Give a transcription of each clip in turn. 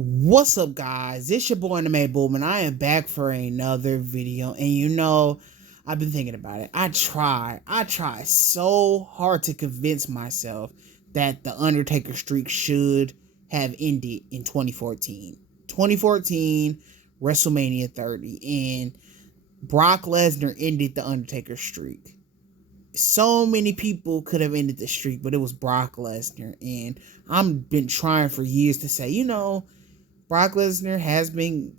What's up, guys? It's your boy Anime Boom, and I am back for another video. And I've been thinking about it. I try so hard to convince myself that the Undertaker streak should have ended in 2014. 2014, WrestleMania 30, and Brock Lesnar ended the Undertaker streak. So many people could have ended the streak, but it was Brock Lesnar, and I've been trying for years to say, Brock Lesnar has been,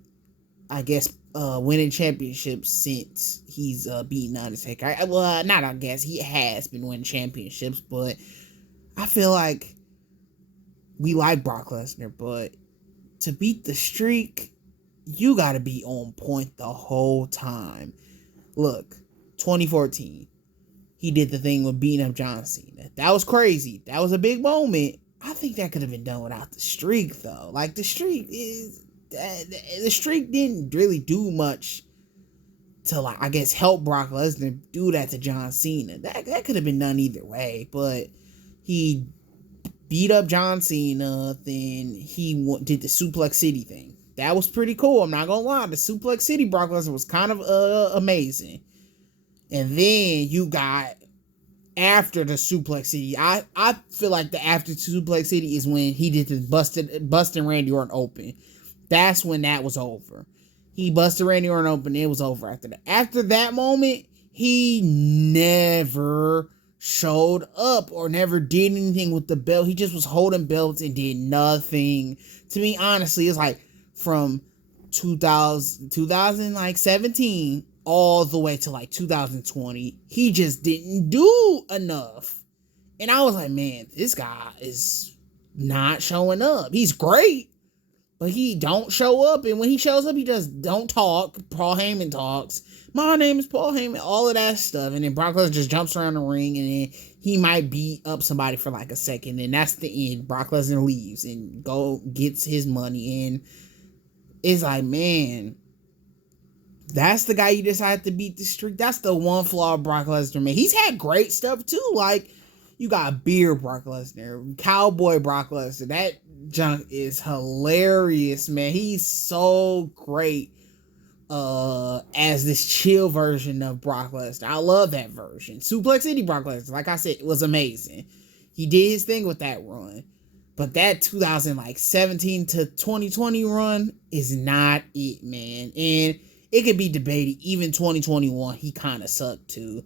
I guess, winning championships since he's beaten Undertaker. Not I guess, he has been winning championships, but I feel like we like Brock Lesnar, but to beat the streak, you got to be on point the whole time. Look, 2014, he did the thing with beating up John Cena. That was crazy. That was a big moment. I think that could have been done without the streak, though. Like, the streak didn't really do much to, like, I guess, help Brock Lesnar do that to John Cena. That could have been done either way, but he beat up John Cena, then he did the Suplex City thing. That was pretty cool. I'm not gonna lie. The Suplex City Brock Lesnar was kind of amazing. And then you got after the Suplex City. I feel like the after Suplex City is when he did the busting Randy Orton open. That's when that was over. He busted Randy Orton open. It was over after that. After that moment, he never showed up or never did anything with the belt. He just was holding belts and did nothing. To me, honestly, it's like from 2017 all the way to like 2020, he just didn't do enough. And I was like, man, this guy is not showing up. He's great, but he don't show up. And when he shows up, he just don't talk. Paul Heyman talks. My name is Paul Heyman. All of that stuff. And then Brock Lesnar just jumps around the ring, and then he might beat up somebody for like a second, and that's the end. Brock Lesnar leaves and gets his money. And it's like, man, that's the guy you decide to beat the streak. That's the one flaw Brock Lesnar made. He's had great stuff too. Like, you got Beard Brock Lesnar, Cowboy Brock Lesnar. That junk is hilarious, man. He's so great as this chill version of Brock Lesnar. I love that version. Suplex City Brock Lesnar, like I said, it was amazing. He did his thing with that run. But that 2017 to 2020 run is not it, man. And it could be debated. Even 2021, he kind of sucked too.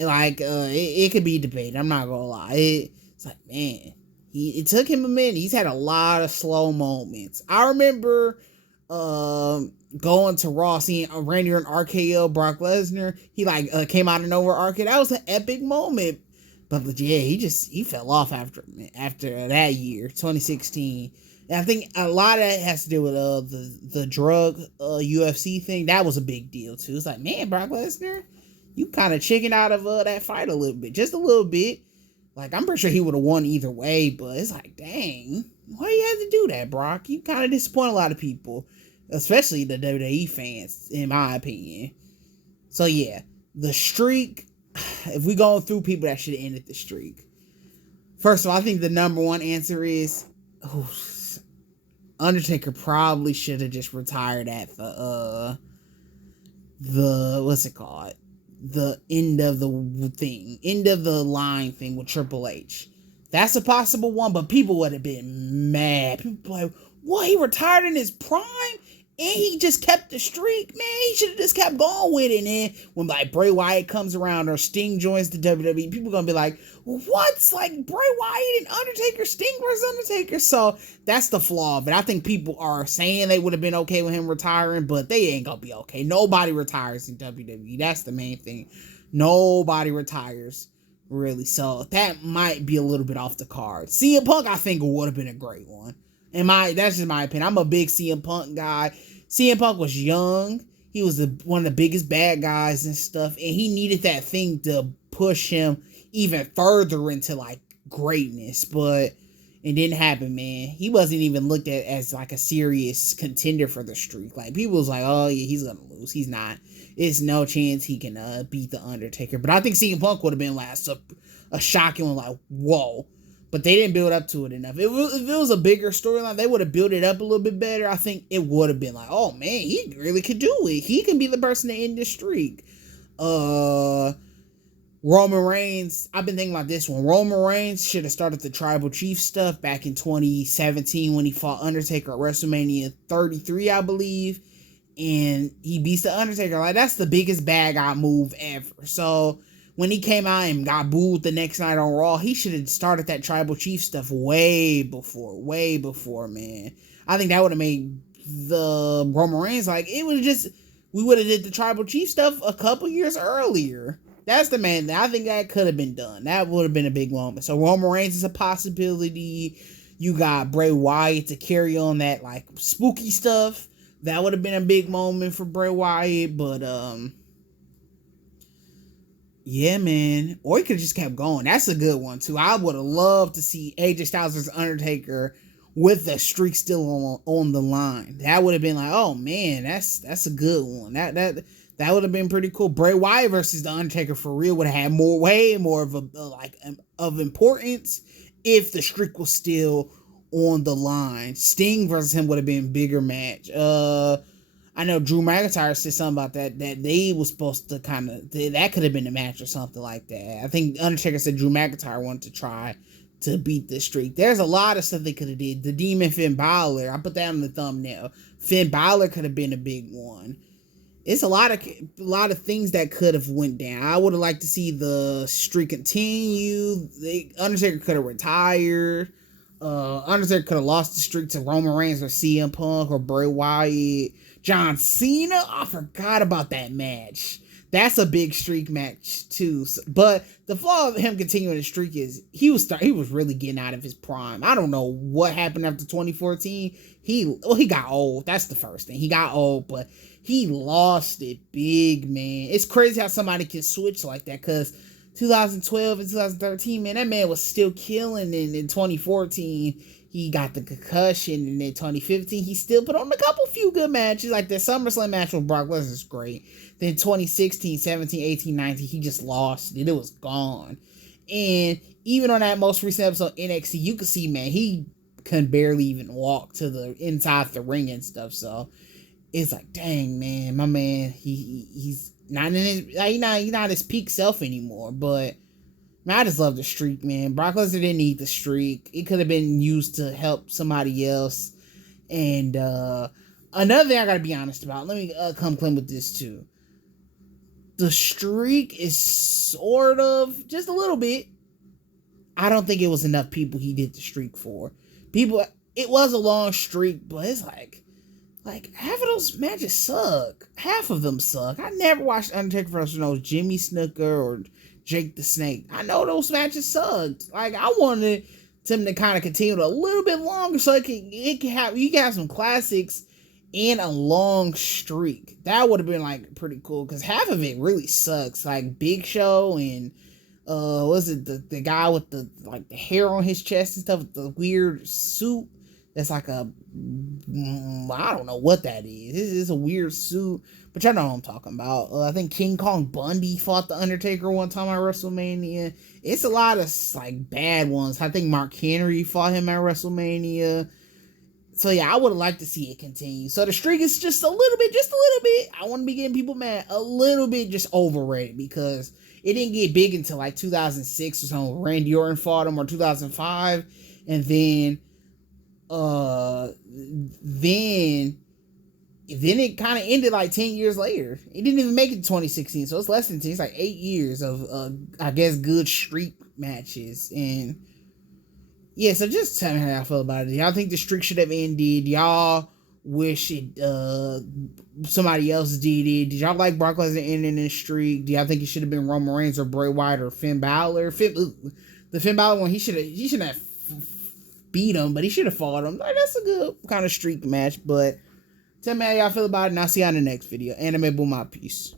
Like, it could be debated. I'm not gonna lie. It's like, man, it took him a minute. He's had a lot of slow moments. I remember going to Raw, seeing Randy Orton RKO Brock Lesnar. He came out of nowhere RKO. That was an epic moment. But yeah, he fell off after that year, 2016. And I think a lot of that has to do with the drug UFC thing. That was a big deal too. It's like, man, Brock Lesnar, you kind of chickened out of that fight a little bit, just a little bit. Like, I'm pretty sure he would have won either way, but it's like, dang, why you had to do that, Brock? You kind of disappoint a lot of people, especially the WWE fans, in my opinion. So yeah, the streak. If we go through people that should have ended the streak, first of all, I think the number one answer is Undertaker probably should have just retired at the what's it called? The end of the line thing with Triple H. That's a possible one, but people would have been mad. People like, what? He retired in his prime? And he just kept the streak, man. He should have just kept going with it. And then when like Bray Wyatt comes around or Sting joins the WWE, people gonna be like, "What's like Bray Wyatt and Undertaker, Sting versus Undertaker?" So that's the flaw of it. I think people are saying they would have been okay with him retiring, but they ain't gonna be okay. Nobody retires in WWE. That's the main thing. Nobody retires really. So that might be a little bit off the card. CM Punk, I think, would have been a great one. That's just my opinion. I'm a big CM Punk guy. CM Punk was young. He was one of the biggest bad guys and stuff, and he needed that thing to push him even further into like greatness, but it didn't happen, man. He wasn't even looked at as like a serious contender for the streak. Like, people was like, oh yeah, he's gonna lose. He's not. It's no chance he can beat the Undertaker. But I think CM Punk would have been like a shocking one, like, whoa. but they didn't build up to it enough. If it was a bigger storyline, they would have built it up a little bit better. I think it would have been like, oh man, he really could do it. He can be the person to end this streak. Roman Reigns, I've been thinking about this one. Roman Reigns should have started the Tribal Chief stuff back in 2017 when he fought Undertaker at WrestleMania 33, I believe. And he beats the Undertaker. Like, that's the biggest bad guy move ever. So when he came out and got booed the next night on Raw, he should have started that Tribal Chief stuff way before, man. I think that would have made the Roman Reigns, like, it would have just, we would have did the Tribal Chief stuff a couple years earlier. That's the man. I think that could have been done. That would have been a big moment. So Roman Reigns is a possibility. You got Bray Wyatt to carry on that, like, spooky stuff. That would have been a big moment for Bray Wyatt. But, yeah, man. Or he could have just kept going. That's a good one, too. I would have loved to see AJ Styles versus Undertaker with the streak still on the line. That would have been like, oh, man, that's a good one. That would have been pretty cool. Bray Wyatt versus The Undertaker for real would have had way more of importance if the streak was still on the line. Sting versus him would have been a bigger match. I know Drew McIntyre said something about that they was supposed to that could have been a match or something like that. I think Undertaker said Drew McIntyre wanted to try to beat this streak. There's a lot of stuff they could have did. The Demon Finn Balor, I put that on the thumbnail. Finn Balor could have been a big one. It's a lot of things that could have went down. I would have liked to see the streak continue. Undertaker could have retired. Undertaker could have lost the streak to Roman Reigns or CM Punk or Bray Wyatt. John Cena, I forgot about that match. That's a big streak match too. But the flaw of him continuing the streak is he was really getting out of his prime. I don't know what happened after 2014. He got old. That's the first thing. He got old, but he lost it big, man. It's crazy how somebody can switch like that, because 2012 and 2013, man, that man was still killing. And in 2014, he got the concussion. And in 2015, he still put on a few good matches. Like the SummerSlam match with Brock Lesnar is great. Then 2016, 17, 18, 19, he just lost it. It was gone. And even on that most recent episode of NXT, you could see, man, he couldn't barely even walk to the inside the ring and stuff. So it's like, dang, man, my man, he's not in his, he's not his peak self anymore. But man, I just love the streak, man. Brock Lesnar didn't need the streak. It could have been used to help somebody else. And another thing I gotta be honest about, let me come clean with this too. The streak is sort of, just a little bit. I don't think it was enough people he did the streak for. It was a long streak, but it's like half of those matches suck. Half of them suck. I never watched Undertaker versus Jimmy Snuka or Jake the Snake. I know those matches sucked. Like, I wanted them to kind of continue a little bit longer so you can have some classics in a long streak. That would have been like pretty cool, because half of it really sucks. Like Big Show and was it the guy with the hair on his chest and stuff with the weird suit that's like I don't know what that is. It's a weird suit, but y'all know what I'm talking about. I think King Kong Bundy fought the Undertaker one time at WrestleMania. It's a lot of like bad ones. I think Mark Henry fought him at WrestleMania. So yeah, I would have liked to see it continue. So the streak is just a little bit. I want to be getting people mad. A little bit just overrated, because it didn't get big until like 2006 or something. Randy Orton fought him, or 2005, and then it kind of ended like 10 years later. It didn't even make it to 2016, so it's less than 10. It's like 8 years of I guess good streak matches. And yeah, so just tell me how y'all feel about it. Y'all think the streak should have ended? Y'all wish it somebody else did it? Did y'all like Brock Lesnar ending this streak? Do y'all think it should have been Roman Reigns or Bray Wyatt or Finn Balor? The Finn Balor one, he shouldn't have beat him, but he should have fought him. Like, that's a good kind of streak match. But tell me how y'all feel about it, and I'll see y'all in the next video. Anime Boom out. Peace.